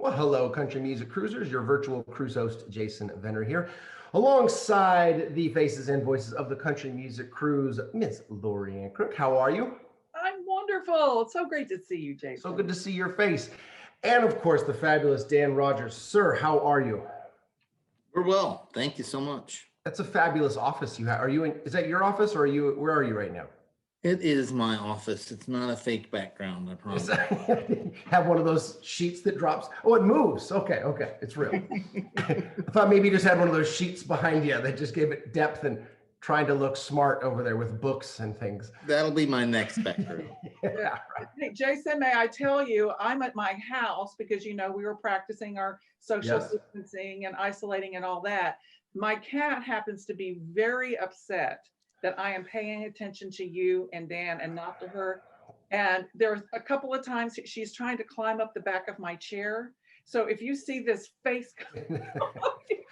Well, hello, Country Music Cruisers. Your virtual cruise host, Jason Venner here, alongside the faces and voices of the Country Music Cruise, Miss Lori Ann Crook. How are you? I'm wonderful. It's so great to see you, So good Jason. to see your face. And of course, the fabulous Dan Rogers. Sir, how are you? We're well. Thank you so much. That's a fabulous office you have. Are you in, is that your office or where are you right now? It is my office. It's not a fake background, I promise. Have one of those sheets that drops. Oh, it moves. Okay, it's real. I thought maybe you just had one of those sheets behind you that just gave it depth and trying to look smart over there with books and things. That'll be my next background. Yeah. Hey, Jason, may I tell you, I'm at my house because, we were practicing our social Yes. distancing and isolating and all that. My cat happens to be very upset that I am paying attention to you and Dan and not to her. And there's a couple of times she's trying to climb up the back of my chair. So if you see this face,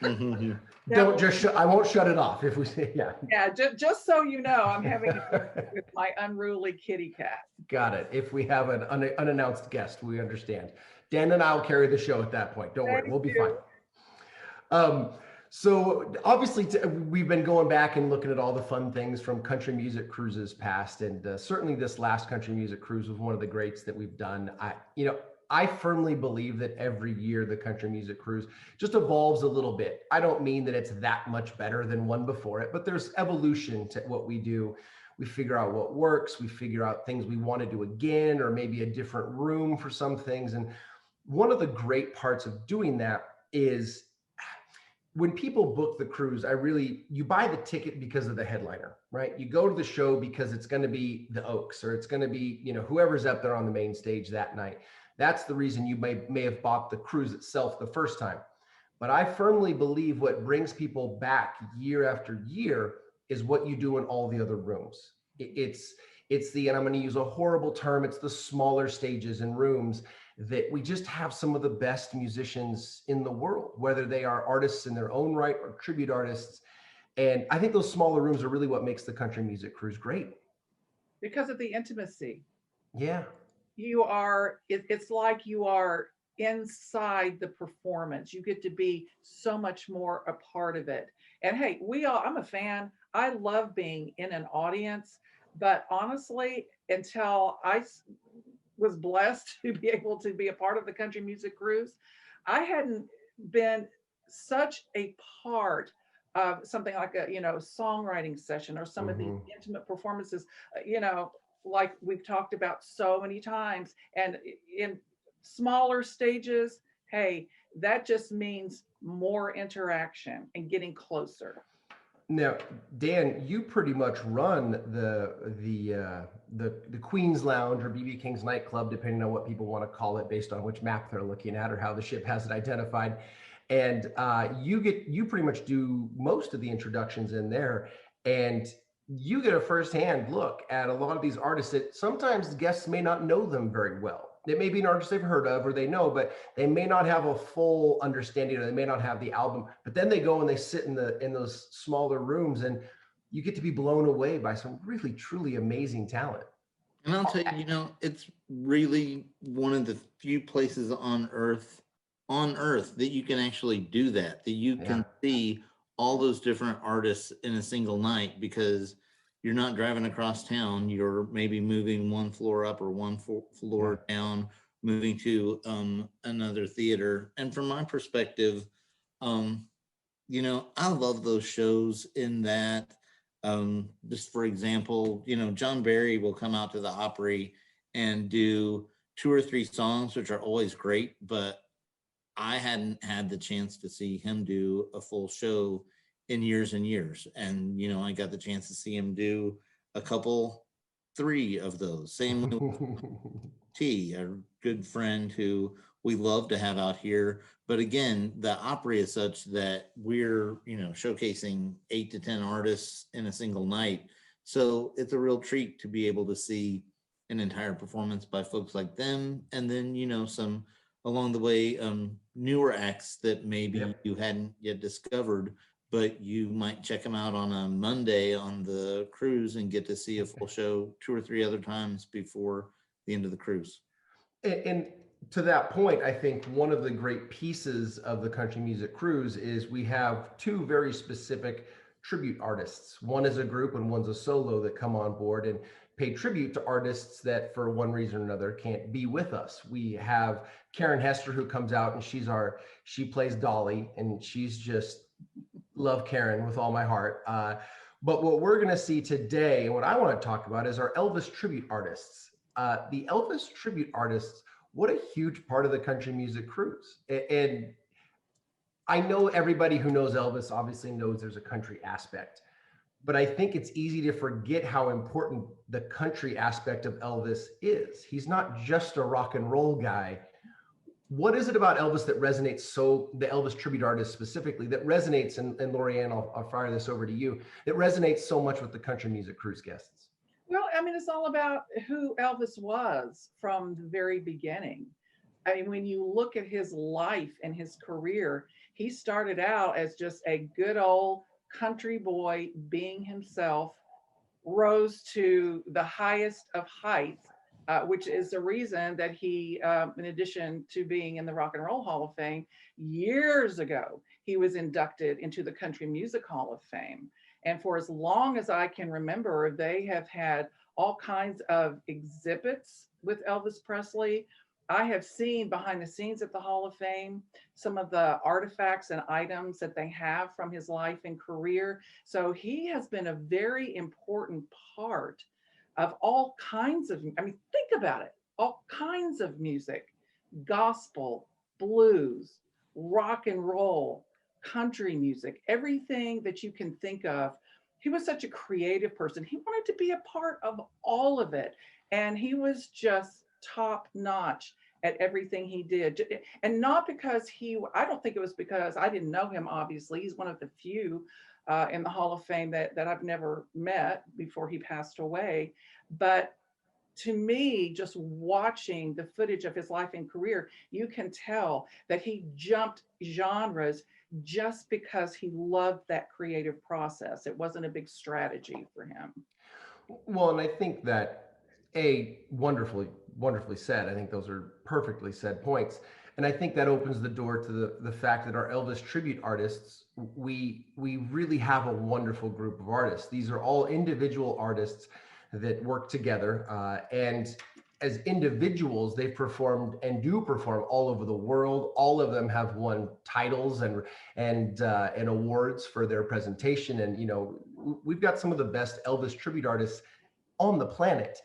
Don't just I won't shut it off if we say, yeah. Yeah, just so you know, I'm having it with my unruly kitty cat. Got it. If we have an unannounced guest, we understand. Dan and I will carry the show at that point. Don't worry, we'll be fine. So obviously we've been going back and looking at all the fun things from country music cruises past, and certainly this last country music cruise was one of the greats that we've done. I firmly believe that every year the country music cruise just evolves a little bit. I don't mean that it's that much better than one before it, but there's evolution to what we do. We figure out what works. We figure out things we want to do again, or maybe a different room for some things. And one of the great parts of doing that is when people book the cruise, you buy the ticket because of the headliner, right? You go to the show because it's going to be the Oaks, or it's going to be, whoever's up there on the main stage that night. That's the reason you may have bought the cruise itself the first time. But I firmly believe what brings people back year after year is what you do in all the other rooms. It's the, and I'm going to use a horrible term, it's the smaller stages and rooms that we just have some of the best musicians in the world, whether they are artists in their own right or tribute artists. And I think those smaller rooms are really what makes the country music cruise great. Because of the intimacy. Yeah. It's like you are inside the performance. You get to be so much more a part of it. And hey, I'm a fan. I love being in an audience, but honestly, until I was blessed to be able to be a part of the country music cruise, I hadn't been such a part of something like a songwriting session or some of these intimate performances, like we've talked about so many times. And in smaller stages, hey, that just means more interaction and getting closer. Now, Dan, you pretty much run the Queen's Lounge or BB King's nightclub, depending on what people want to call it, based on which map they're looking at or how the ship has it identified. And you pretty much do most of the introductions in there, and you get a firsthand look at a lot of these artists that sometimes guests may not know them very well. It may be an artist they've heard of or they know, but they may not have a full understanding, or they may not have the album. But then they go and they sit in those smaller rooms, and you get to be blown away by some really, truly amazing talent. And I'll tell you, it's really one of the few places on earth that you can actually do that you can see all those different artists in a single night, because you're not driving across town. You're maybe moving one floor up or one floor down, moving to another theater. And from my perspective, I love those shows in that, just for example, John Barry will come out to the Opry and do 2 or 3 songs, which are always great, but I hadn't had the chance to see him do a full show in years and years. And, I got the chance to see him do a couple, 3 of those. Same with T, a good friend who we love to have out here. But again, the Opry is such that we're, showcasing 8 to 10 artists in a single night. So it's a real treat to be able to see an entire performance by folks like them. And then, some along the way, newer acts that maybe you hadn't yet discovered, but you might check them out on a Monday on the cruise and get to see a full show 2 or 3 other times before the end of the cruise. And to that point, I think one of the great pieces of the Country Music Cruise is we have two very specific tribute artists. One is a group and one's a solo that come on board and pay tribute to artists that for one reason or another can't be with us. We have Karen Hester who comes out and she plays Dolly, and she's just love Karen with all my heart. But what we're going to see today and what I want to talk about is our Elvis Tribute Artists. The Elvis Tribute Artists, what a huge part of the Country Music Cruise. And I know everybody who knows Elvis obviously knows there's a country aspect, but I think it's easy to forget how important the country aspect of Elvis is. He's not just a rock and roll guy. What is it about Elvis that resonates so, the Elvis Tribute Artists specifically, that resonates, and Lorianne, I'll fire this over to you, that resonates so much with the Country Music Cruise guests? Well, I mean, it's all about who Elvis was from the very beginning. I mean, when you look at his life and his career, he started out as just a good old country boy being himself, rose to the highest of heights, which is the reason that he, in addition to being in the Rock and Roll Hall of Fame, years ago, he was inducted into the Country Music Hall of Fame. And for as long as I can remember, they have had all kinds of exhibits with Elvis Presley. I have seen behind the scenes at the Hall of Fame some of the artifacts and items that they have from his life and career. So he has been a very important part of all kinds of, I mean, think about it, all kinds of music, gospel, blues, rock and roll, country music, everything that you can think of. He was such a creative person. He wanted to be a part of all of it. And he was just top notch at everything he did. And not because I don't think it was because I didn't know him, obviously. He's one of the few in the Hall of Fame that I've never met before he passed away. But to me, just watching the footage of his life and career, you can tell that he jumped genres just because he loved that creative process. It wasn't a big strategy for him. Well, and I think that wonderfully said. I think those are perfectly said points. And I think that opens the door to the fact that our Elvis Tribute Artists, we really have a wonderful group of artists. These are all individual artists that work together. And as individuals, they've performed and do perform all over the world. All of them have won titles and awards for their presentation. And, you know, we've got some of the best Elvis Tribute Artists on the planet.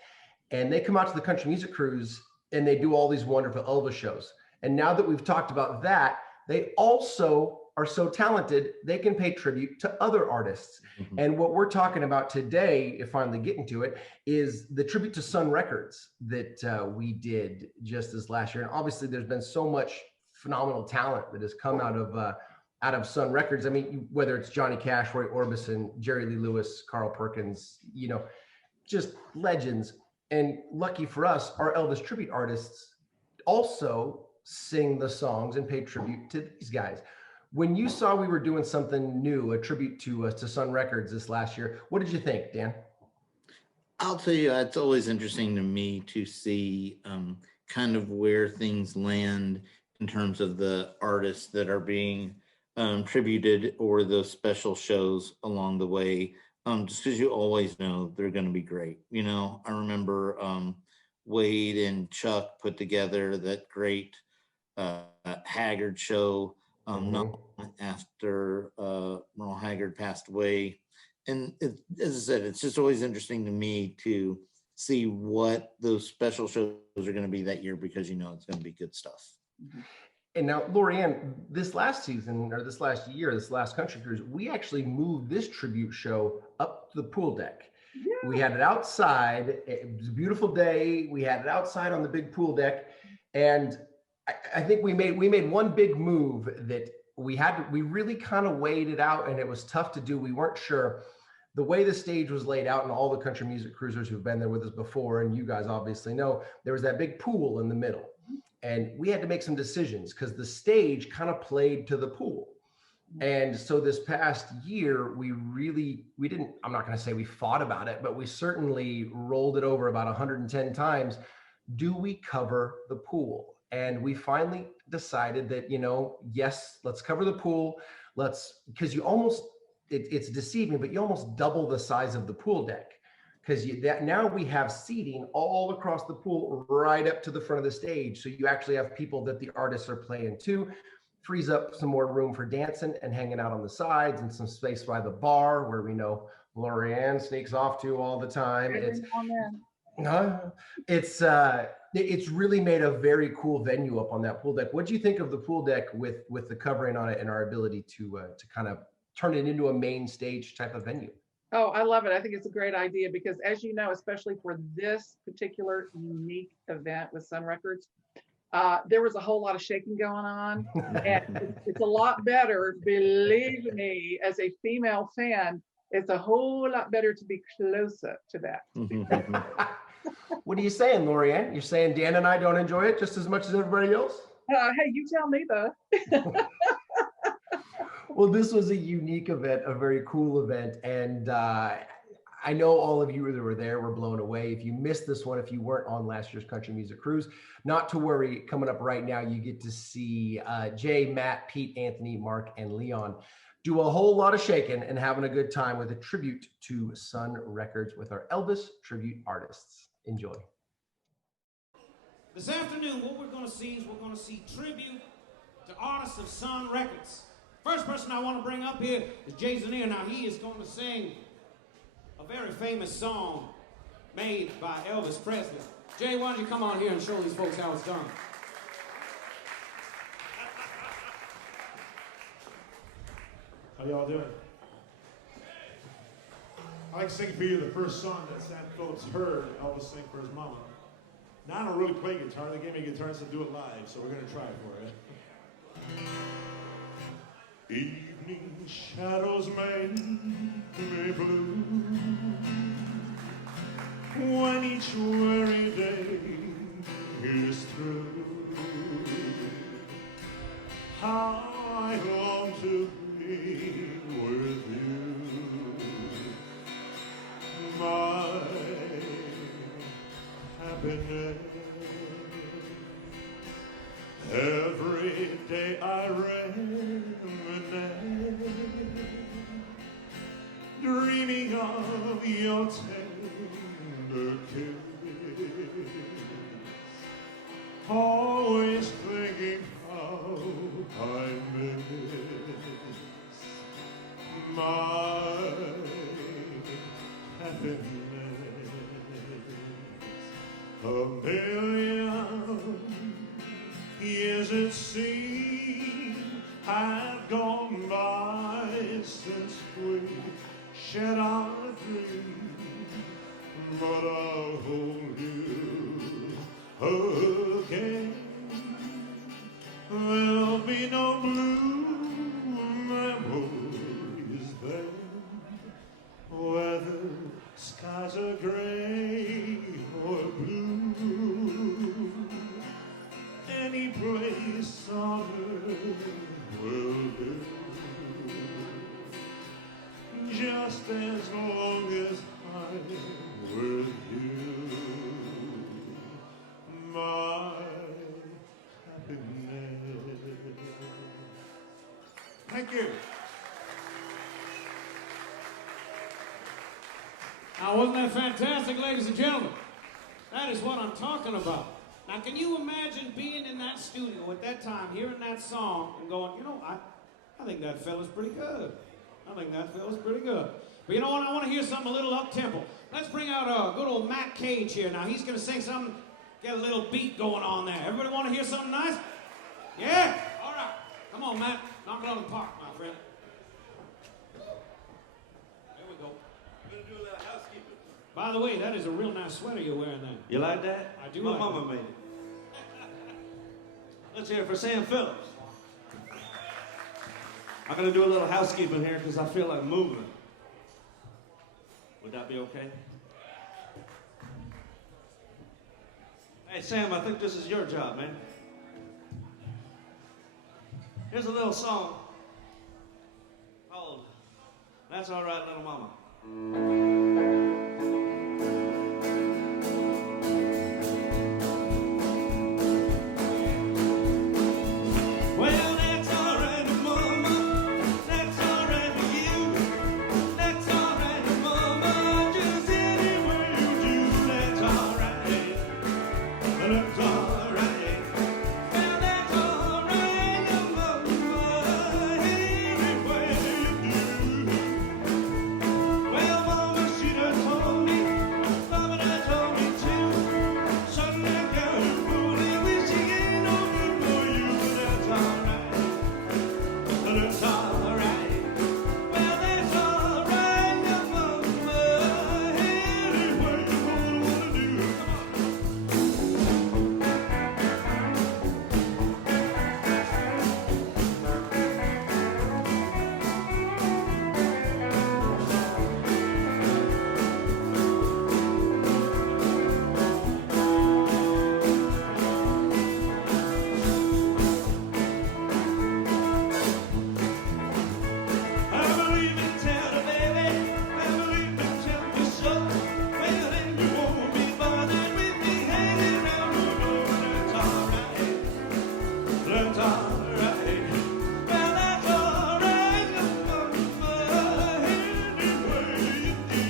And they come out to the Country Music Cruise and they do all these wonderful Elvis shows. And now that we've talked about that, they also are so talented, they can pay tribute to other artists. Mm-hmm. And what we're talking about today, if finally getting to it, is the tribute to Sun Records that we did just this last year. And obviously there's been so much phenomenal talent that has come out of Sun Records. I mean, whether it's Johnny Cash, Roy Orbison, Jerry Lee Lewis, Carl Perkins, you know, just legends. And lucky for us, our Elvis Tribute Artists also sing the songs and pay tribute to these guys. When you saw we were doing something new, a tribute to Sun Records this last year, what did you think, Dan? I'll tell you, it's always interesting to me to see kind of where things land in terms of the artists that are being tributed or those special shows along the way. Just because you always know they're going to be great. You know, I remember Wade and Chuck put together that great Haggard show not after Merle Haggard passed away. And as I said, it's just always interesting to me to see what those special shows are going to be that year, because you know it's going to be good stuff. Mm-hmm. And now, Lorianne, this last season, or this last year, this last Country Cruise, we actually moved this tribute show up to the pool deck. Yeah. We had it outside. It was a beautiful day. We had it outside on the big pool deck. And I think we made one big move that we really kind of weighed it out, and it was tough to do. We weren't sure. The way the stage was laid out, and all the Country Music Cruisers who've been there with us before, and you guys obviously know, there was that big pool in the middle. And we had to make some decisions because the stage kind of played to the pool. And so this past year, we didn't, I'm not going to say we fought about it, but we certainly rolled it over about 110 times. Do we cover the pool? And we finally decided that, yes, let's cover the pool. Because it's deceiving, but you almost double the size of the pool deck. Because now we have seating all across the pool right up to the front of the stage. So you actually have people that the artists are playing to, frees up some more room for dancing and hanging out on the sides, and some space by the bar where we know Lorianne sneaks off to all the time. It's really made a very cool venue up on that pool deck. What do you think of the pool deck with the covering on it and our ability to kind of turn it into a main stage type of venue? Oh, I love it. I think it's a great idea because, as you know, especially for this particular unique event with Sun Records, there was a whole lot of shaking going on. And it's a lot better, believe me, as a female fan, it's a whole lot better to be closer to that. What are you saying, Lorianne? You're saying Dan and I don't enjoy it just as much as everybody else? Hey, you tell me though. Well, this was a unique event, a very cool event. And I know all of you that were there were blown away. If you missed this one, if you weren't on last year's Country Music Cruise, not to worry. Coming up right now, you get to see Jay, Matt, Pete, Anthony, Mark, and Leon do a whole lot of shaking and having a good time with a tribute to Sun Records with our Elvis Tribute Artists. Enjoy. This afternoon, what we're going to see is we're going to see tribute to artists of Sun Records. First person I want to bring up here is Jay Zanier. Now, he is going to sing a very famous song made by Elvis Presley. Jay, why don't you come on here and show these folks how it's done? How y'all doing? I'd like to sing for you the first song that Sam Phillips heard Elvis sing for his mama. Now I don't really play guitar. They gave me a guitar and said do it live, so we're going to try for it. Evening shadows make me blue when each weary day is through. How I long to be with you, my happiness. Every day I reminisce, dreaming of your tender kiss, always thinking how I miss my happiness. A million years it seems have gone by since we shared our dream, but I'll hold you again. There'll be no blue memories then, whether skies are gray or blue. Any place on earth will do, just as long as I'm with you, my happiness. Thank you. Now, wasn't that fantastic, ladies and gentlemen? That is what I'm talking about. Now, can you imagine being in that studio at that time, hearing that song, and going, you know, I think that fella's pretty good. I think that fella's pretty good. But you know what? I want to hear something a little up-tempo. Let's bring out good old Matt Cage here. Now, he's going to sing something, get a little beat going on there. Everybody want to hear something nice? Yeah? All right. Come on, Matt. Knock it out of the park, my friend. There we go. We're going to do a little housekeeping. By the way, that is a real nice sweater you're wearing there. You like that? I do My like mama that. made it. Let's hear it for Sam Phillips. I'm going to do a little housekeeping here because I feel like moving. Would that be okay? Hey, Sam, I think this is your job, man. Here's a little song called That's All Right, Little Mama. That's all right. Well, that's all right, mama, any way you do.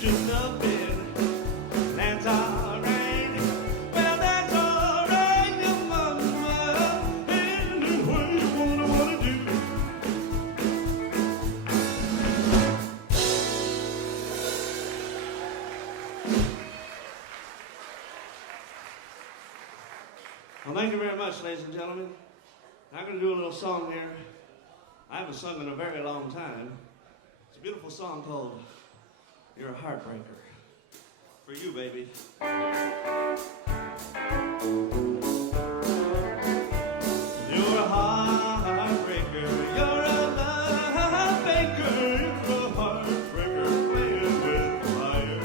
Just love it. That's all right. Well, that's all right, mama, any way you wanna do. Well, thank you very much, ladies and gentlemen. I'm going to do a little song here. I haven't sung in a very long time. It's a beautiful song called You're a Heartbreaker. For you, baby. You're a heartbreaker. You're a love maker. You're a heartbreaker playing with fire.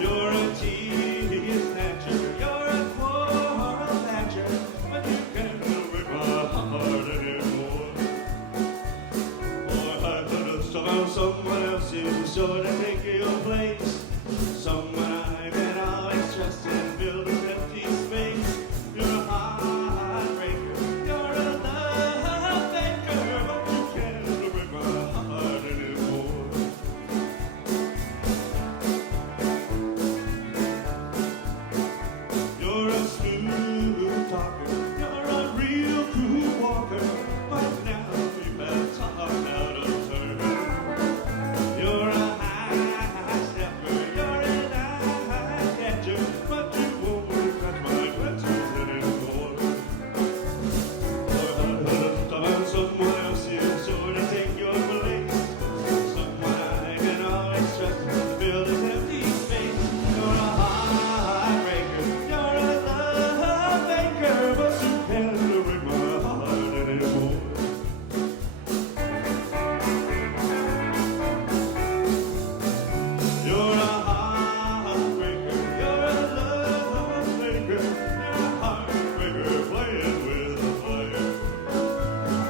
You're a tease snatcher. You're a quarrel snatcher. But you can't break my heart anymore. Boy, I could have found someone else who's sure to take your place. Someone I can always trust and build an empty space. You're a heartbreaker. You're a love maker. But you can't break my heart anymore. You're a smooth talker. You're a real cool walker. But now you've had talk out of turn. You're a high stepper. You're an eye catcher. But you won't catch my clutches anymore. Someone else is sure to take your place. Someone I can always trust to fill this empty space. You're a heartbreaker. You're a love maker. But you can't break my heart anymore. You're a heartbreaker. You're a love maker. You're a heartbreaker playing with fire.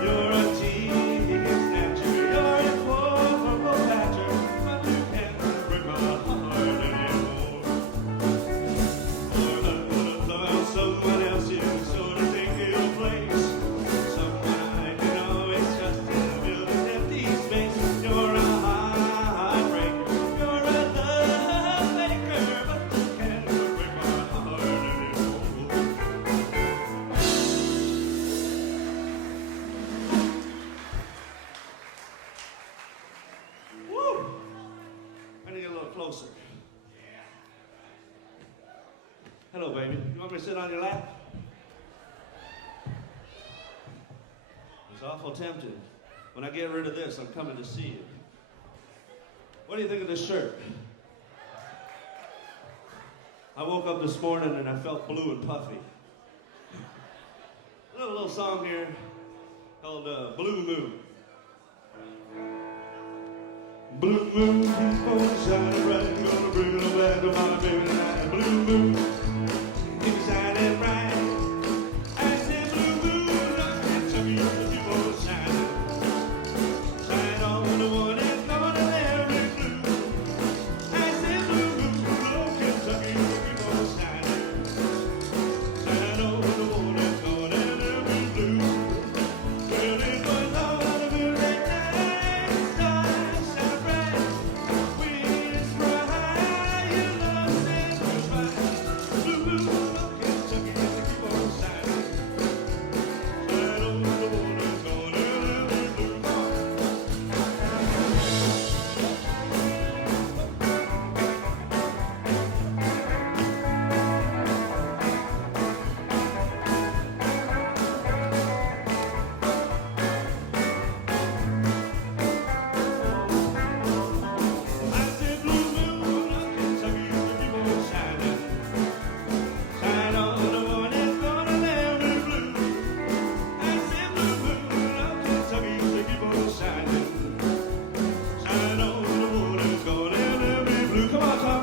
You're a tease snatcher. You're a quarrel patcher. But you can't break my heart anymore. Someone else is sure to take your place. Someone I can always trust and fill this empty space. You're a heartbreaker. You're a love maker. But you can't break my heart anymore. Woo! I need to get a little closer. Hello, baby. You want me to sit on your lap? It's awful tempting. When I get rid of this, I'm coming to see you. What do you think of this shirt? I woke up this morning and I felt blue and puffy. A little song here called Blue Moon. Blue moon, keep on shining bright. Gonna bring it back to my baby tonight. Blue moon, keep shining bright. I said blue moon, I can't tell you to keep on shining. Shine on the one that's gonna let me blue. I said blue moon, Lord Kentucky, keep on shining. Shine on the one that's gonna let me blue. Well, it was on the moonlight night, stars shine bright. Winds bright, your love says goodbye. Blue moon, Lord Kentucky, keep on shining. Shine on the one that's gonna let me blue. I said blue moon, Lord Kentucky, keep on shining. Shine on the one that's gonna let me blue. I said blue moon, Lord Kentucky, keep on shining. Shine on the one that's gonna let me blue. Come on, Tom.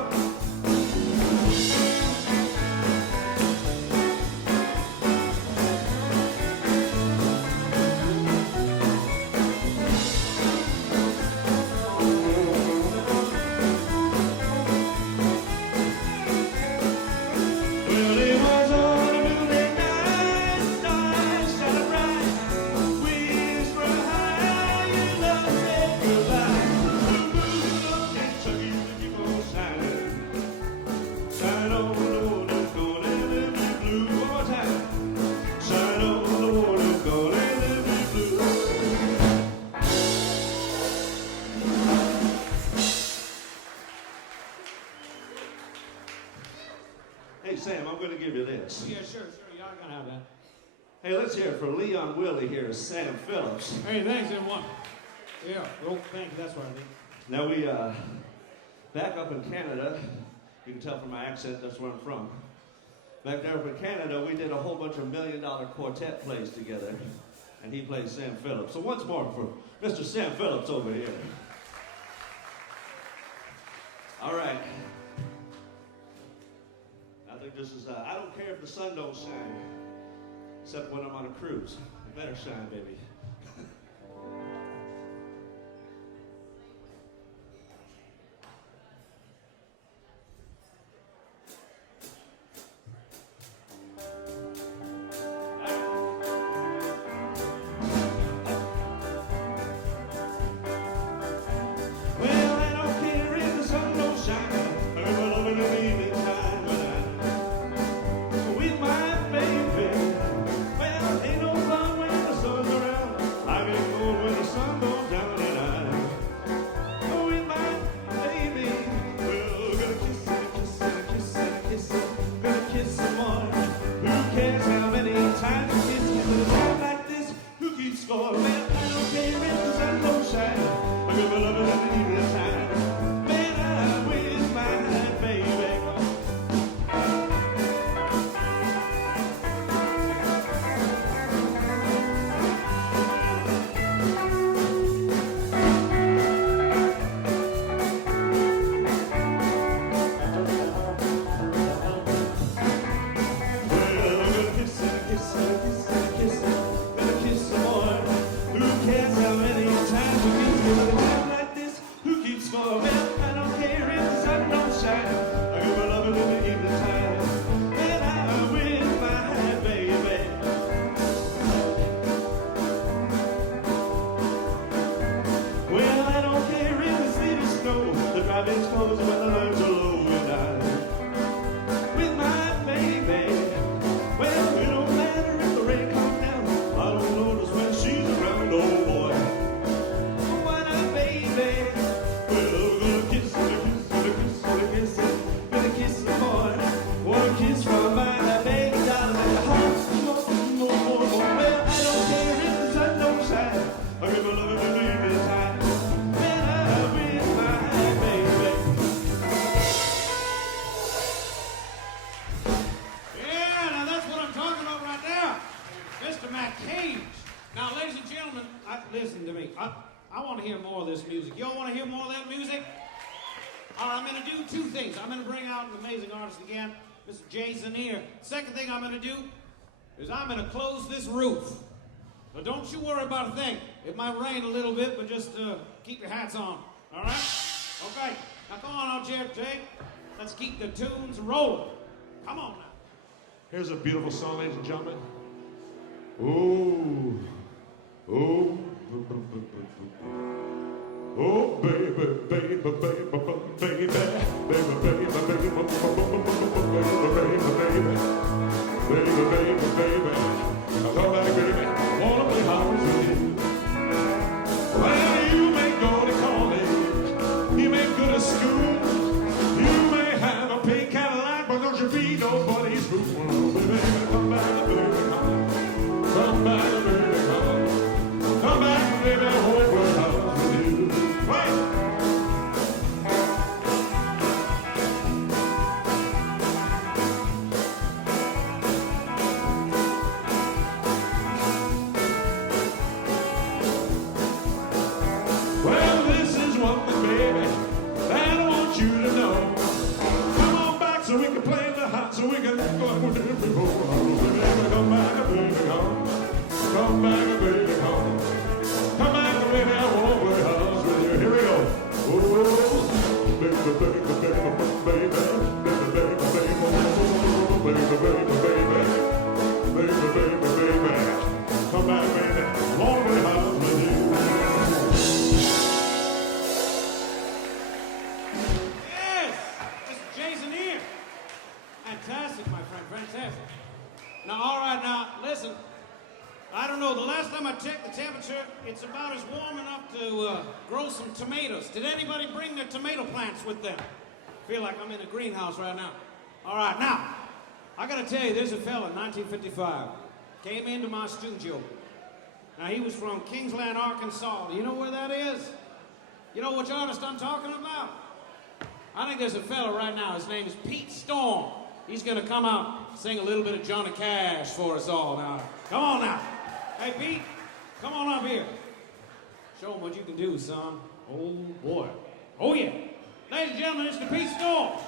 Hey, Sam, I'm going to give you this. Yeah, sure. Y'all gonna have that. Hey, let's hear it for Leon Willie here, Sam Phillips. Hey, thanks, everyone. Yeah, well, thank you. That's right. Now, we, back up in Canada, you can tell from my accent, that's where I'm from. Back there up in Canada, we did a whole bunch of $1 Million Quartet plays together, and he plays Sam Phillips. So once more for Mr. Sam Phillips over here. All right. I think this is, I don't care if the sun don't shine, except when I'm on a cruise. It better shine, baby. Listen to me. I want to hear more of this music. Y'all want to hear more of that music? All right, I'm going to do two things. I'm going to bring out an amazing artist again, Mr. Jay Zanier. Second thing I'm going to do is I'm going to close this roof. So don't you worry about a thing. It might rain a little bit, but just keep your hats on. All right? Okay. Now come on out, Jay. Let's keep the tunes rolling. Come on now. Here's a beautiful song, ladies and gentlemen. Ooh, oh, oh, baby, baby, baby, baby, baby, baby, baby, baby, baby, baby, come back, baby, wanna play house with you. Well, you may go to college, you may go to school, you may have a pink Cadillac, but don't you be nobody's fool. Baby, come back, baby, come back, baby, come back, baby, I won't work out with you. Right. Well, this is one thing, baby, that I want you to know. Come on back so we can play the hot, so we can go out with it before. Baby, come back, baby, come back, baby, come back, baby, I won't play house with you. Here we go. Oh, baby, baby, baby, baby, baby, baby, baby, baby, baby, baby, baby, come back, baby, I won't play house with you. Fantastic, my friend, fantastic. Now, all right, now, listen. I don't know, the last time I checked the temperature, it's about as warm enough to grow some tomatoes. Did anybody bring their tomato plants with them? I feel like I'm in a greenhouse right now. All right, now, I gotta tell you, there's a fella in 1955 came into my studio. Now, he was from Kingsland, Arkansas. Do you know where that is? You know which artist I'm talking about? I think there's a fella right now. His name is Pete Storm. He's gonna come out and sing a little bit of Johnny Cash for us all. Now, come on now. Hey, Pete, come on up here. Show him what you can do, son. Oh, boy. Oh, yeah. Ladies and gentlemen, it's the Pete Storm.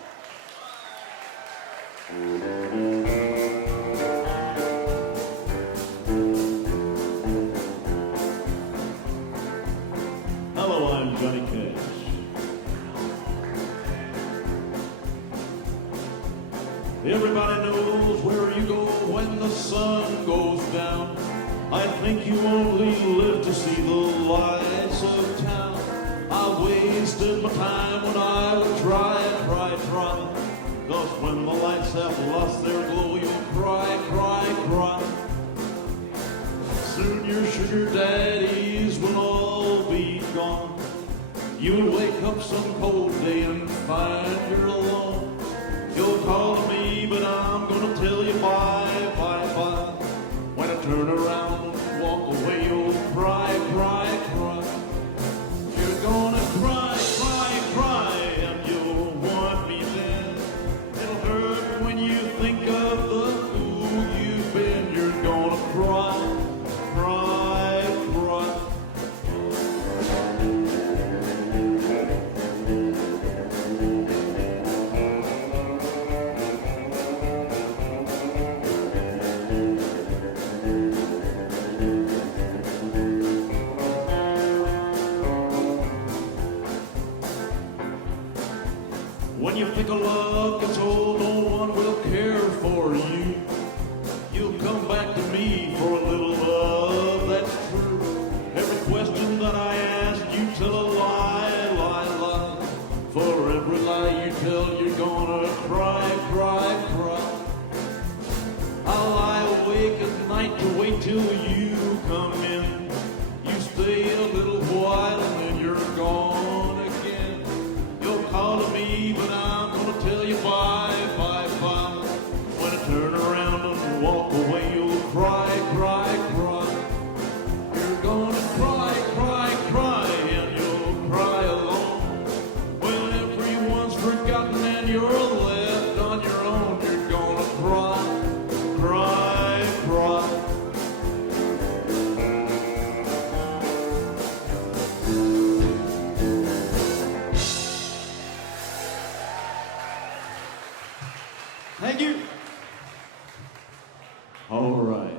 Hello, I'm Johnny Cash. Everybody knows where you go when the sun goes down. I think you only live to see the lights of town. I wasted my time when I would try. Cause when the lights have lost their glow, you'll cry. Soon your sugar daddies will all be gone. You'll wake up some cold day and find you're alone. You'll call me, but I'm gonna tell you bye. When I turn around and walk away, you'll cry. You're gonna cry, and you'll want me then. It'll hurt when you think of the fool you've been. You're gonna cry. When you think of love gets old, no one will care for you. You'll come back to me for a little love that's true. Every question that I ask, you tell a lie. For every lie you tell, you're gonna cry. I'll lie awake at night to wait till you come in. You stay a little while and then you're gone again. You'll call to me, but I'm gonna tell you bye. When I turn around and walk away, you'll cry. You're gonna cry, and you'll cry alone. When everyone's forgotten and you're left on your own, you're gonna cry. Thank you. All right.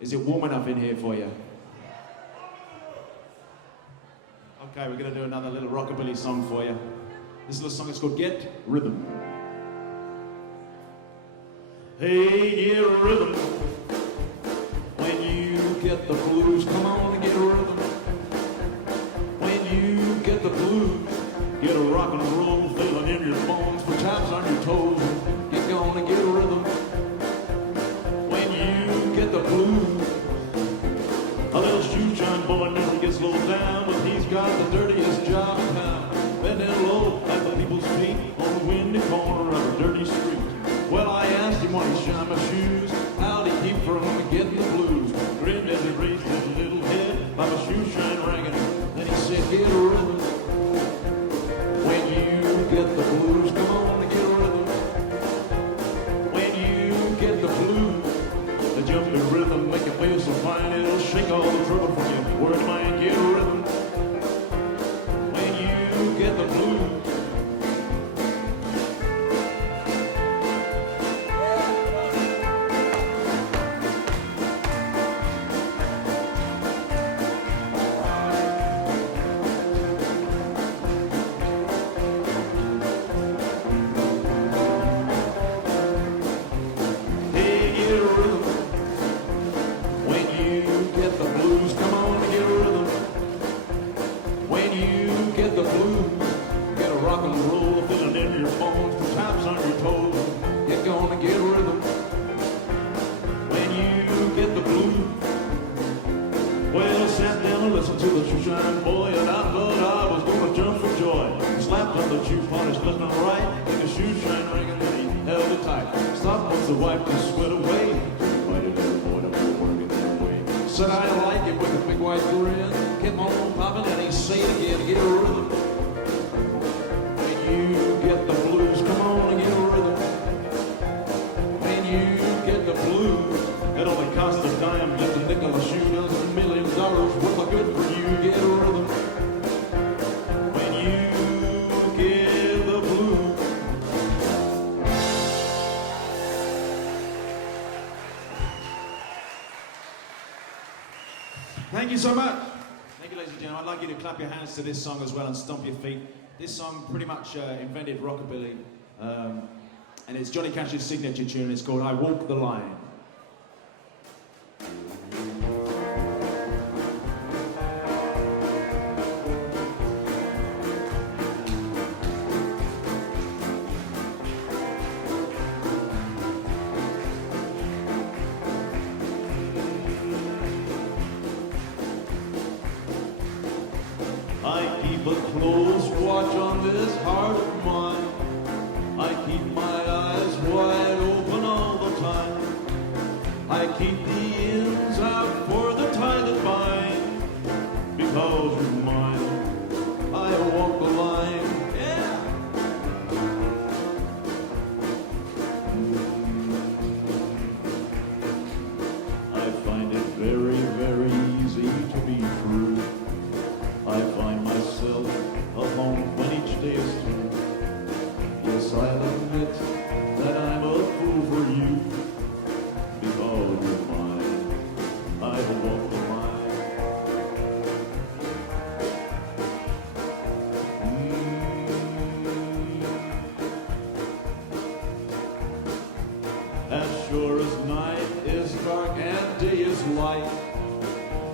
Is it warm enough in here for you? Okay, we're going to do another little rockabilly song for you. This little song is called Get Rhythm. Hey, get rhythm. When you get the blues, come on and get rhythm. When you get the blues, get a rock and roll feeling in your bones, for taps on your toes. Get going and get rhythm. When you get the blues, a little shoeshine boy never gets low down, but he's got the dirtiest job in town. Bending low at the people's feet on the windy corner of a dirty street. Well, I asked him when he shined my shoes, how'd he keep from getting the blues? Grinned as he raised his little head by my shoe shine ringing. Then he said, get a rhythm. When you get the blues, come on and get a rhythm. When you get the blues, the jumping rhythm make you feel so fine, it'll shake all the trouble from you. Word man, get a rhythm. When you get the blues. The shoe polish looking right, like a shoe shine ring, and then he held it tight. wipe the sweat away. Invited that boy to work it that way. Said I like it with a big white grin. Kept on popping and he said again, get a rhythm. When you get the blues, come on and get a rhythm. When you get the blues, it only costs a dime, left a nickel a shoe, does $1 million worth of good for you. Get a rhythm. When you get the blues. Thank you so much. Thank you, ladies and gentlemen. I'd like you to clap your hands to this song as well and stomp your feet. This song pretty much invented rockabilly, and it's Johnny Cash's signature tune. It's called I Walk the Line. I keep a close watch on this heart of mine. I keep my eyes wide open all the time. I keep the ends out for the tie that bind. Because you're mine, I walk the line. Yeah. I find it very, very easy to be true. I find myself alone when each day is through. Yes, I'll admit that I'm a fool for you. Because you're mine, I walk the line. As sure as night is dark and day is light,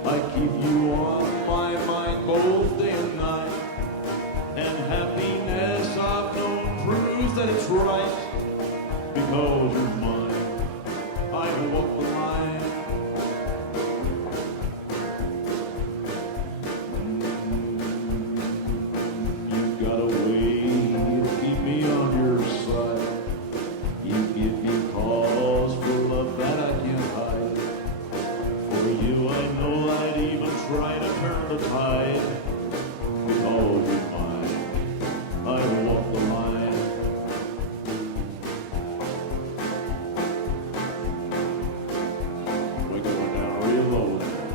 I keep you on my mind both day and night. And happiness I've known proves that it's right. Because you're mine, I walk the line. You got a way to keep me on your side. You give me cause for love that I can't hide. For you I know I'd even try to turn the tide. Because you're mine, I walk the line. We're going down real low there.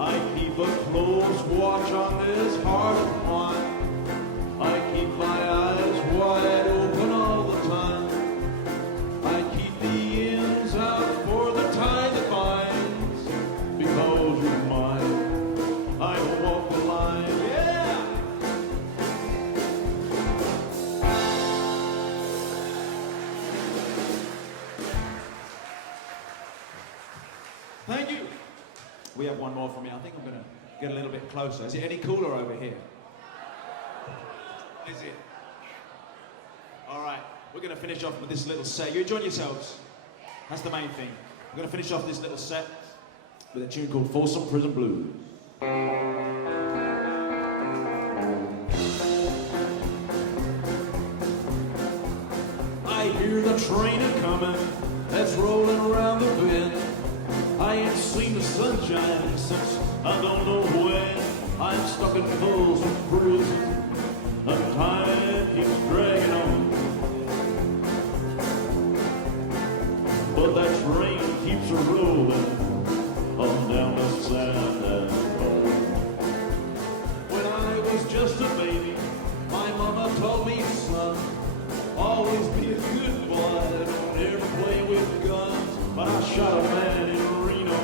I keep a close watch on this heart of mine. I keep my eyes wide open all the time. I keep the ends out for the tie that binds. Because you're mine, I walk the line. Yeah! Thank you. We have one more from me. I think I'm going to get a little bit closer. Is it any cooler over here? Is it? All right. We're going to finish off with this little set. You enjoying yourselves? That's the main thing. We're going to finish off this little set with a tune called Folsom Prison Blues. I hear the train a-comin' that's rolling around the bend. I ain't seen the sunshine since I don't know when. I'm stuck in Folsom Prison, and time keeps dragging on. But that train keeps a-rolling on down the sand and gold. When I was just a baby, my mama told me, son, always be a good boy, don't ever play with guns. But I shot a man in Reno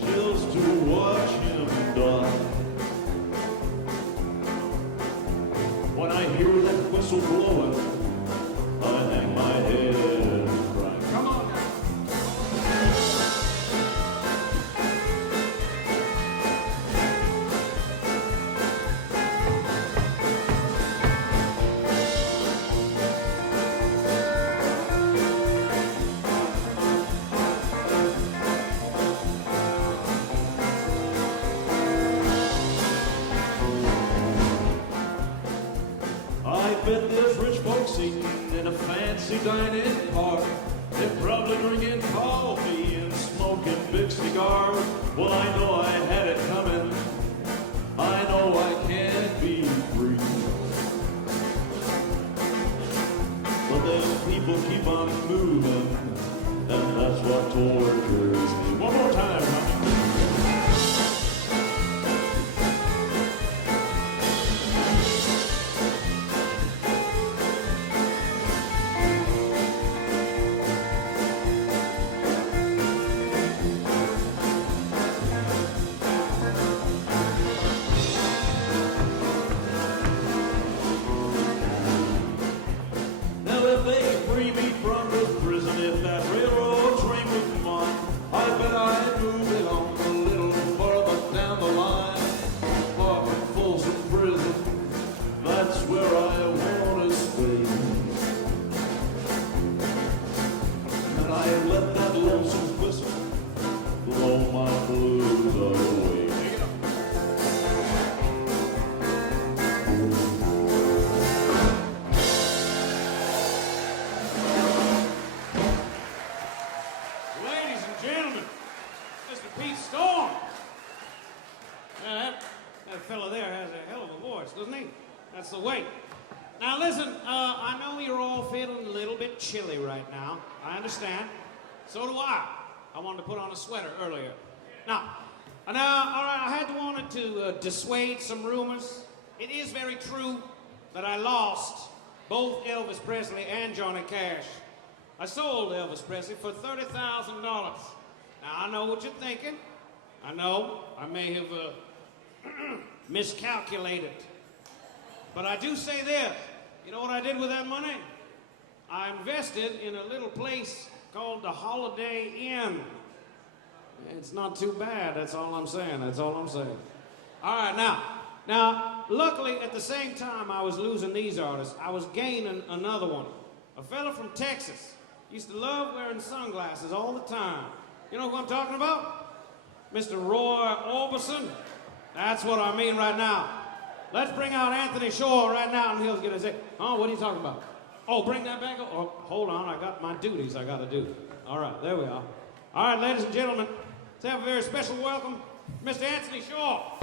just to watch him die. When I hear that whistle blowing, I hang my head and cry. Come on now. I bet there's rich folks eating in a fancy dining car. They're probably drinking coffee and smoking big cigars. Well, I know I had it coming. I know I can't be free. But then people keep on moving, and that's what tortures me. One more time, Ronnie. That's the way. Now listen, I know you're all feeling a little bit chilly right now. I understand. So do I. I wanted to put on a sweater earlier. Now, all right, I had wanted to dissuade some rumors. It is very true that I lost both Elvis Presley and Johnny Cash. I sold Elvis Presley for $30,000. Now, I know what you're thinking. I know I may have miscalculated. But I do say this, you know what I did with that money? I invested in a little place called the Holiday Inn. It's not too bad, that's all I'm saying, that's all I'm saying. All right, now, luckily at the same time I was losing these artists, I was gaining another one. A fella from Texas, used to love wearing sunglasses all the time. You know who I'm talking about? Mr. Roy Orbison. That's what I mean right now. Let's bring out Anthony Shaw right now, and he'll get to say, oh, what are you talking about? Oh, bring that back up. Oh, hold on, I got my duties I got to do. All right, there we are. All right, ladies and gentlemen, let's have a very special welcome, Mr. Anthony Shaw.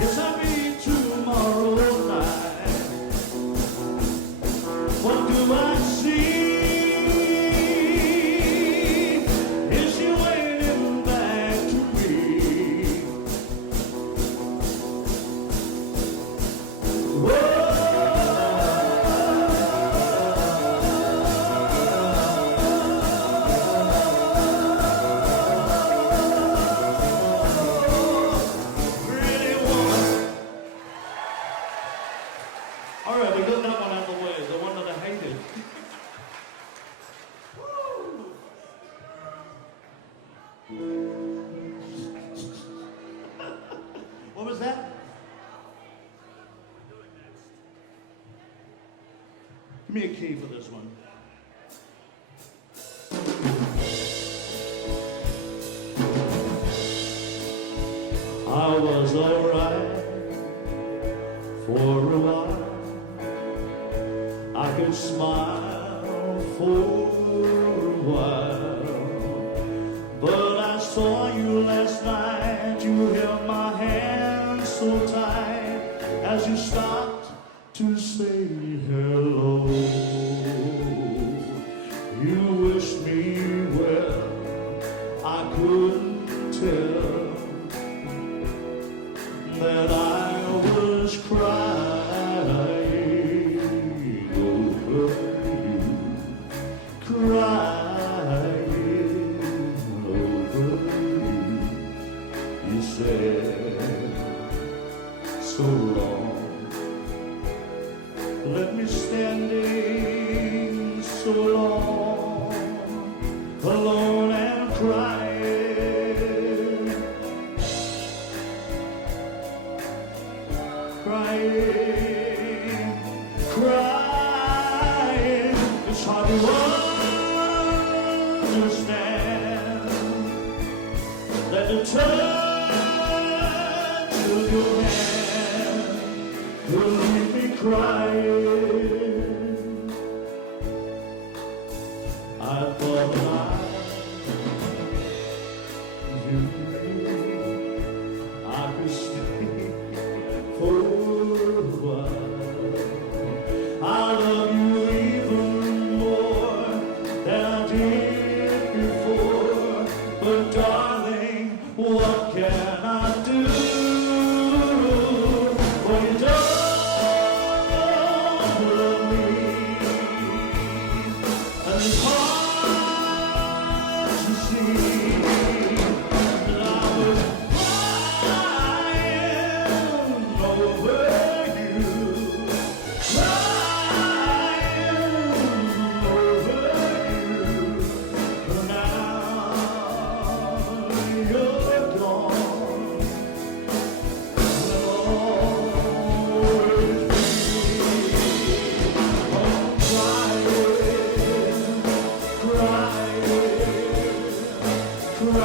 Yes, I me a key for this one. I was alright for a while. I could smile for a while, but I saw you last night. You held my hand so tight as you stopped to say hello. You wished me well, I couldn't tell that I was crying over you, crying over you. You said, so long, let me standing so long, alone and crying. Crying, crying, it's hard to understand that the touch of your hand will leave me crying. I thought I could stay for a while. I love you even more than I did before, but darling, what can I do when you don't love me? And it's hard to see that I was over you, crying over you. Now you're gone, and I'll always be crying, crying, crying, crying.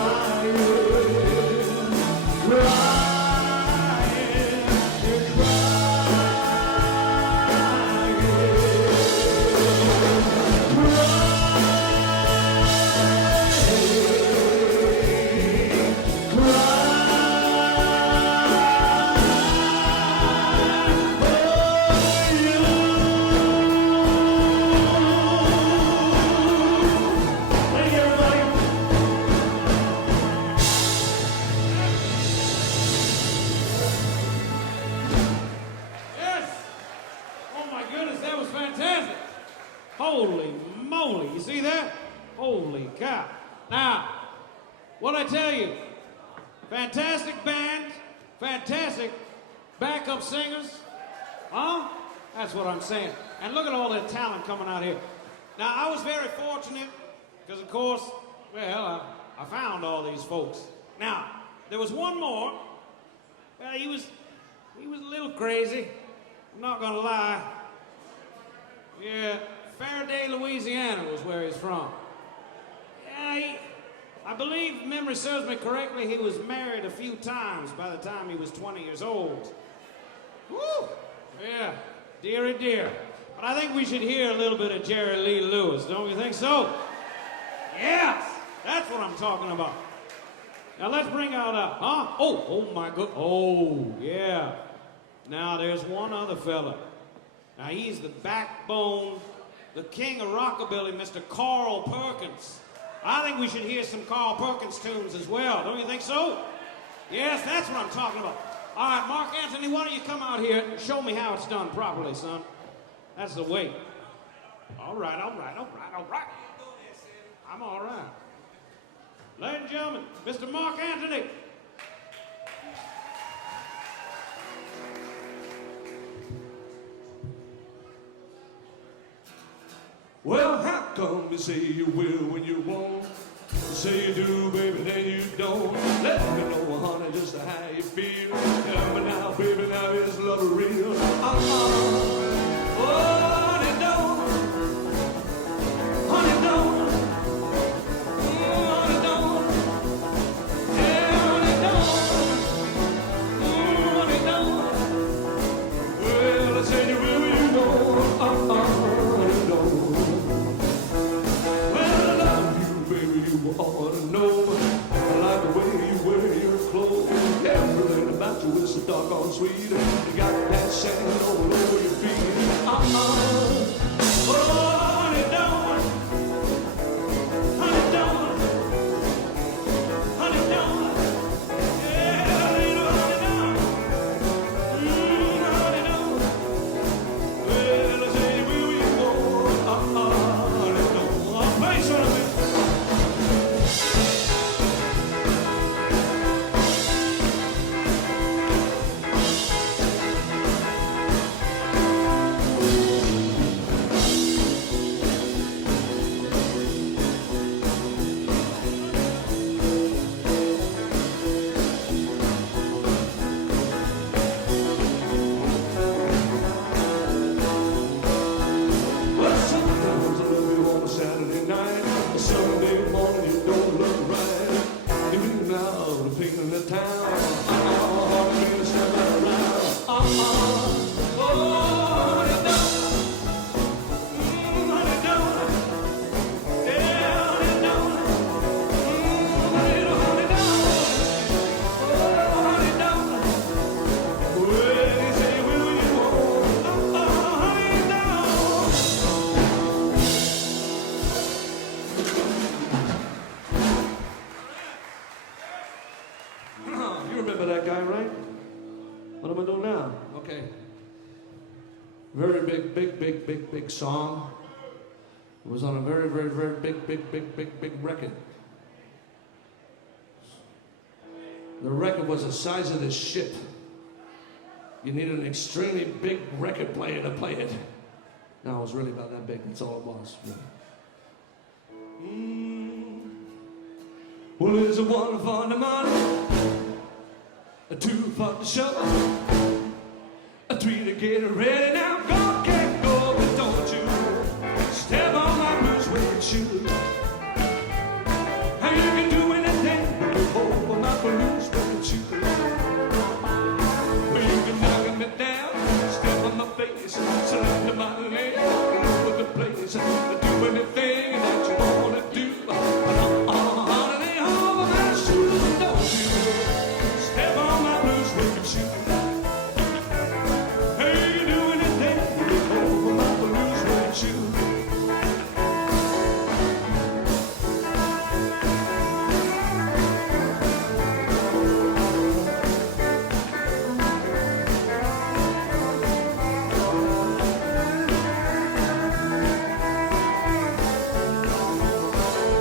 Yes! Oh my goodness, that was fantastic. Holy moly, you see that? Holy cow. Now, what I tell you, fantastic band, fantastic backup singers, huh? That's what I'm saying. And look at all that talent coming out here. Now, I was very fortunate because, of course, well, I found all these folks. Now, there was one more. Well, he was a little crazy. I'm not gonna lie. Yeah, Faraday, Louisiana was where he's from. Yeah, I believe, memory serves me correctly, he was married a few times by the time he was 20 years old. Woo! Yeah, dearie dear. But I think we should hear a little bit of Jerry Lee Lewis, don't you think so? Yes, that's what I'm talking about. Now let's bring out oh my good, oh yeah. Now there's one other fella. Now he's the backbone, the king of rockabilly, Mr. Carl Perkins. I think we should hear some Carl Perkins tunes as well, don't you think so? Yes, that's what I'm talking about. All right, Mark Anthony, why don't you come out here and show me how it's done properly, son? That's the way. All right, all right, all right, all right. I'm all right. Ladies and gentlemen, Mr. Mark Anthony. Well, how come you say you will when you won't? You say you do, baby, then you don't. Let me know, honey, just how you feel. Tell me now, baby, now is love real? Oh, you don't. You got that sand all over your feet. Oh, honey, don't. Honey, don't. Honey, don't. Yeah, little honey, don't. Honey, don't. Well, I say, will you go? Honey, don't. I'll play something. Well, sometimes I love you on a Saturday night. A Sunday morning, you don't look right. You mean now the pain in the town. Hardly to stand around. Oh, honey, don't. Honey, don't. Yeah, honey, don't. Little honey, don't. Oh, honey, don't. Well, they say, will you walk? Honey, don't. You remember that guy, right? What am I doing now? Okay. Very big song. It was on a very big record. The record was the size of this ship. You needed an extremely big record player to play it. No, it was really about that big. That's all it was. Well, there's a one for the money, a two for the show, a three to get ready. Now go, can't go, but don't you step on my blues with shoes. And you can do anything but you hold my blues with shoes. Well, you can knock me down, step on my face, select my leg, all over the place, do anything that you want to do. Honey, hold my shoes, don't you step on my blues with shoes. Hey, you do anything over my blues with shoes.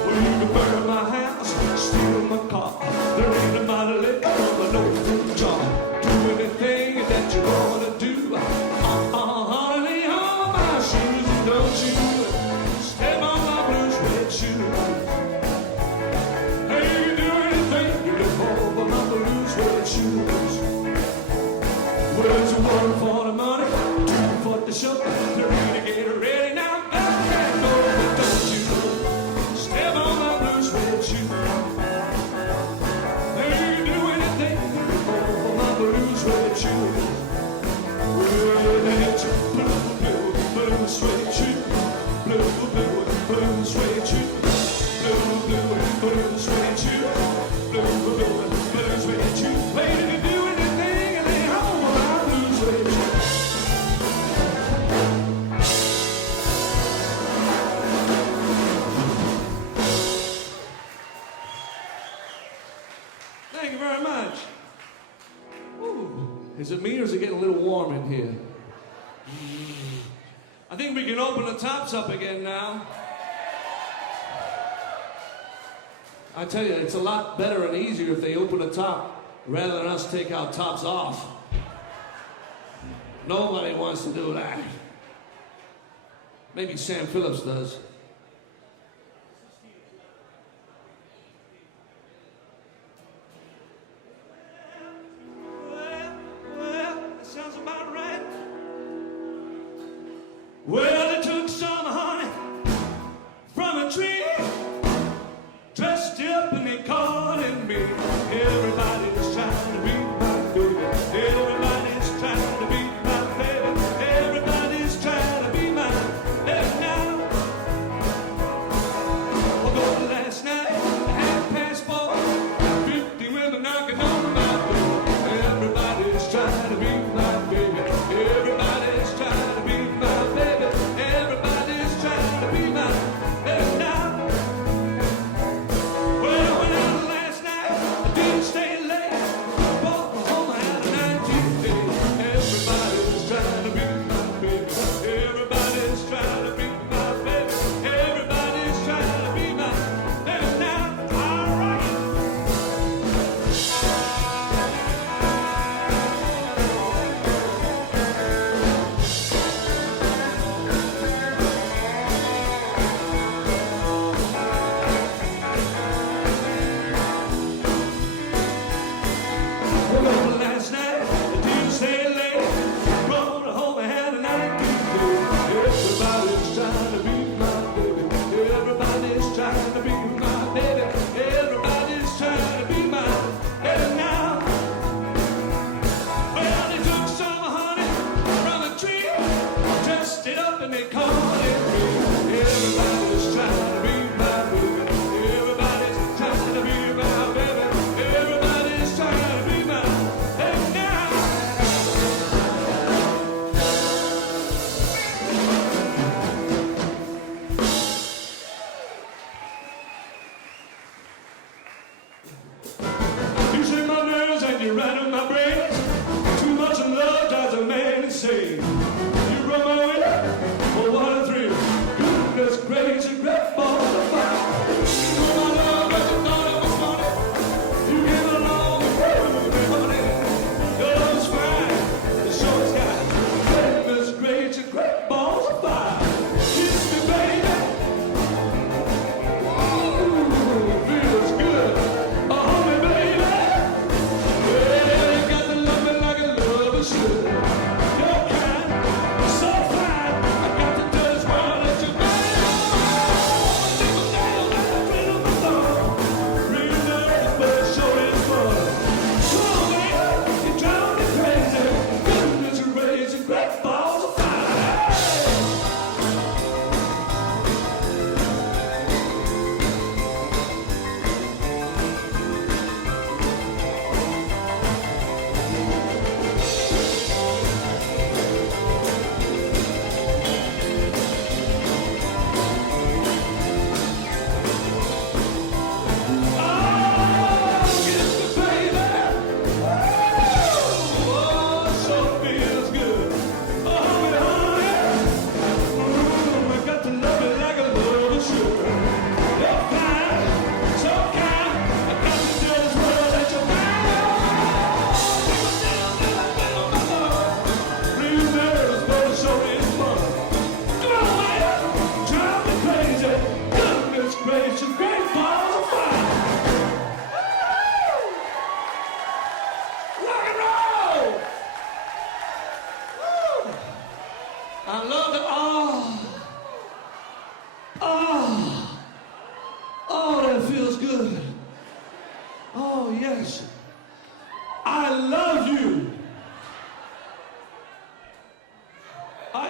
Well, you can burn my house, steal my car. There ain't a mile left from an old fruit jar. Do anything that you wanna do. Honey, hold my shoes, and don't you step on my blues red shoes. Hey, you do anything you look over my blues red shoes. Well, there's one for the money, two for the show, three to get ready. Now I can't go, but don't you step on my blues red shoes. Hey, you do anything over my blues red shoes. Well, that's blue suede shoes, blue suede shoes, blue suede shoes, blue suede shoes. Hey, did you do anything and they hold my blue suede shoes? Thank you very much. Ooh, is it me or is it getting a little warm in here? I think we can open the tops up again now. I tell you, it's a lot better and easier if they open the top rather than us take our tops off. Nobody wants to do that. Maybe Sam Phillips does. Well, that sounds about right. Well, they took some honey from a tree, dressed up and they calling me. Everybody's trying to be my baby. Everybody's trying to be my baby. Everybody's trying to be my baby now. Although last night, 4:30, 50 women knocking on my door. Everybody's trying to be my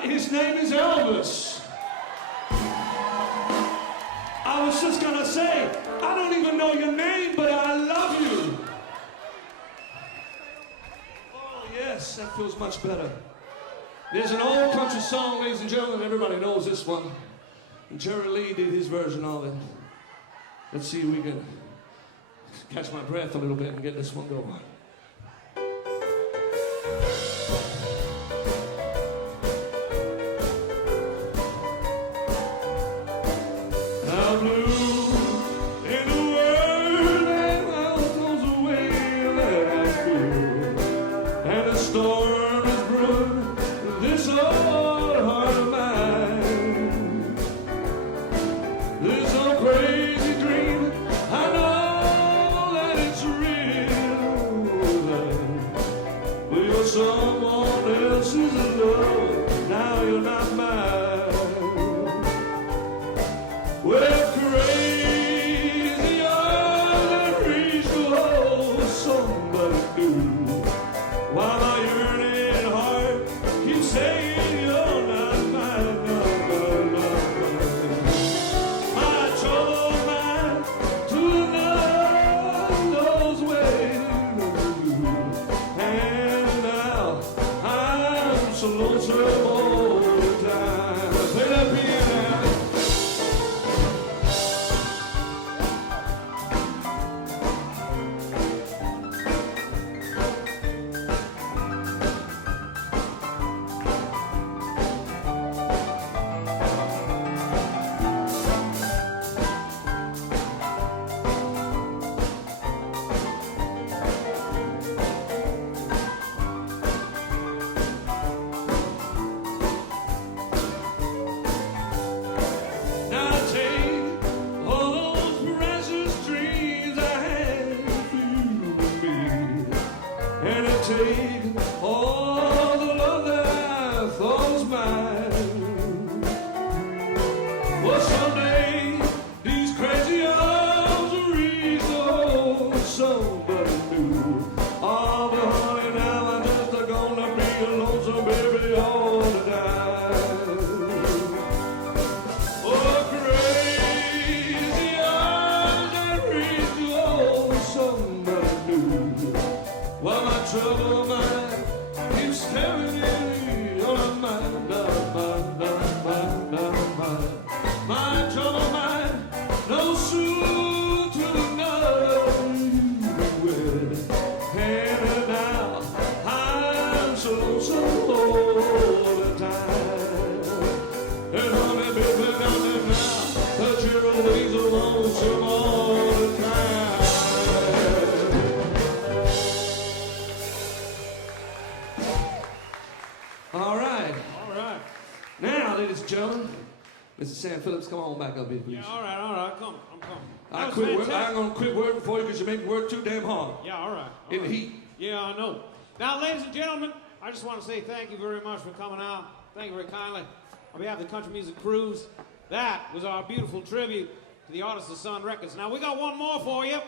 His name is Elvis. I was just gonna say, I don't even know your name, but I love you. Oh, yes, that feels much better. There's an old country song, ladies and gentlemen, everybody knows this one. And Jerry Lee did his version of it. Let's see if we can catch my breath a little bit and get this one going. Now blue in the world and all goes away that I feel. And the storm is brewing this old heart of mine. This old crazy dream, I know that it's real. But you're someone else's love, now you're not mine. Well, crazy eyes that reach to hold somebody new. While my yearning heart keeps saying you're not mine, not mine, not mine. My troubled mind to another knows where to go. And now I'm so lonesome all the time. Play that piano. Now take all those precious dreams I had for you and me, and I take all the love that I thought was mine. Well, someday these crazy arms will reach the hold somebody new. Oh, but honey, now I'm just gonna be a lonesome baby all the time. Oh, crazy eyes that reach to hold somebody new. While my troubled mind keeps staring at me, oh, not mine, not mine, not mine, not mine. My troubled mind knows soon to another you will. And now I'm so lonesome all the time. And honey, baby, down there now, the Jerry's lonesome all the time. All right. All right. Now, ladies and gentlemen, Mr. Sam Phillips, come on back up here, please. Yeah, all right, all right. I'm coming. I That was quit work. fantastic. I'm gonna quit working for you because you make me work too damn hard Yeah, all right. all in the right. heat. Yeah, I know. Now, ladies and gentlemen, I just want to say thank you very much for coming out. Thank you very kindly. On behalf of the Country Music Cruise, that was our beautiful tribute to the artists of Sun Records. Now, we got one more for you,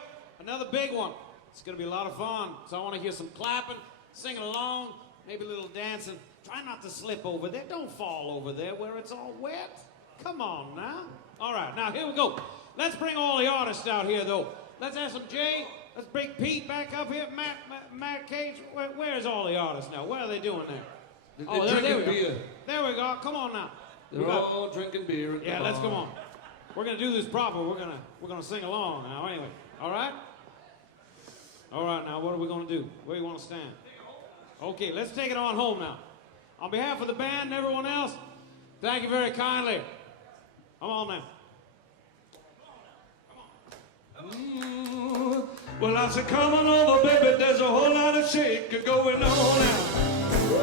another big one. It's going to be a lot of fun, so I want to hear some clapping, singing along, maybe a little dancing. Try not to slip over there. Don't fall over there where it's all wet. Come on now. All right, now here we go. Let's bring all the artists out here, though. Let's have some Jay. Let's bring Pete back up here. Matt Cage. Where's all the artists now? What are they doing there? They're there drinking we go. beer. There we go. Come on now. They're all drinking beer. At the Yeah, let's bar. come on. We're gonna do this proper. We're gonna sing along now. Anyway, all right. All right. Now, what are we gonna do? Where do you want to stand? Okay, let's take it on home now. On behalf of the band and everyone else, thank you very kindly. Come on now. Well, I said, come on over, baby. There's a whole lot of shaking going on now. Ooh,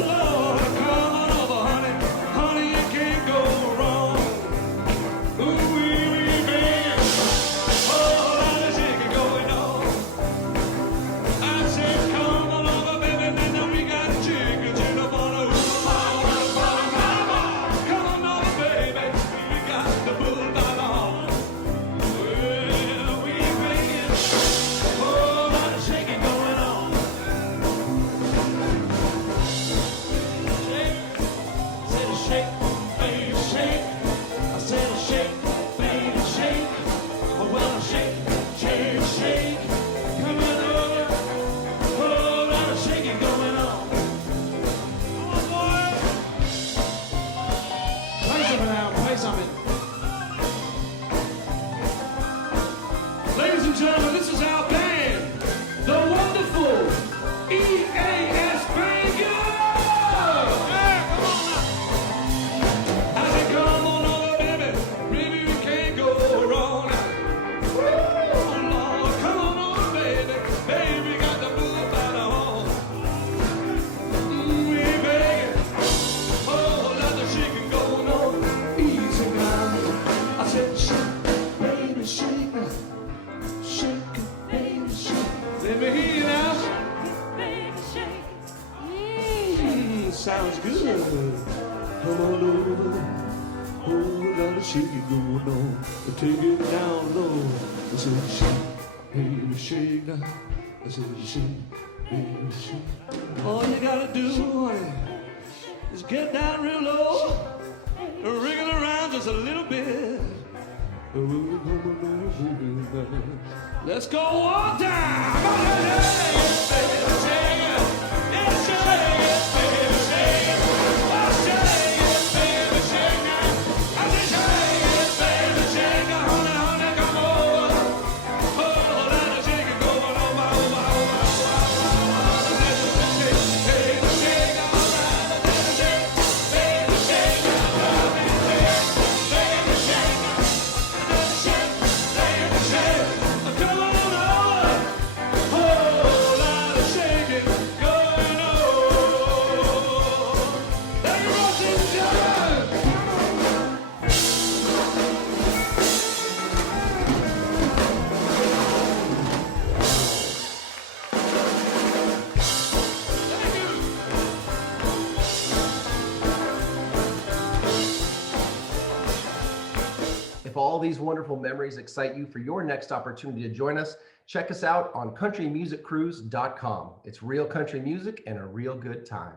Lord, come on over, honey. Honey, you can't go wrong. Ooh, wee, baby. Whole lot of shaking going on. I said, come on over, baby. Then we got chickens in the morning. Come on over, baby. We got the bull by the horn. Well, we making a whole lot of shaking going on. sounds good. Come on over. Whole lot of shaking going on. Take it down low. I said, shake, baby, shake now. I said, shake, baby, shake. All you gotta do, honey, is get down real low, wriggle around just a little bit. Let's go one time. If all these wonderful memories excite you for your next opportunity to join us, check us out on countrymusiccruise.com. It's real country music and a real good time.